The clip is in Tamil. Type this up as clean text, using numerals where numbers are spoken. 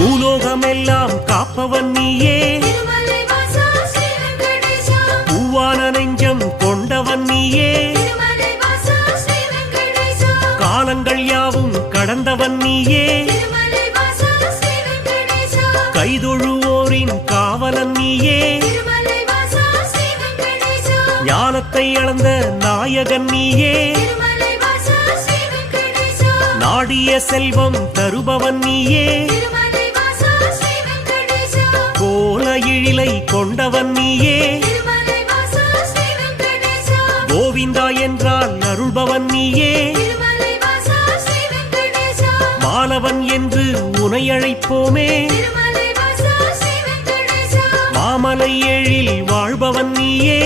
பூலோகமெல்லாம் காப்பவன் நீயே, பூவான நெஞ்சம் கொண்டவன் நீயே, காலங்கள் யாவும் கடந்தவன் நீயே, கைதொழுவோரின் காவலன் நீயே, ஞானத்தை அளந்த நாயகன் நீயே, நாடிய செல்வம் தருபவன் நீயே, கோல எழிலை கொண்டவன் நீயே, கோவிந்தா என்றால் அருள்பவன் நீயே, மாலவன் என்று உனை அழைப்போமே, மாமலை எழில் வாழ்பவன் நீயே,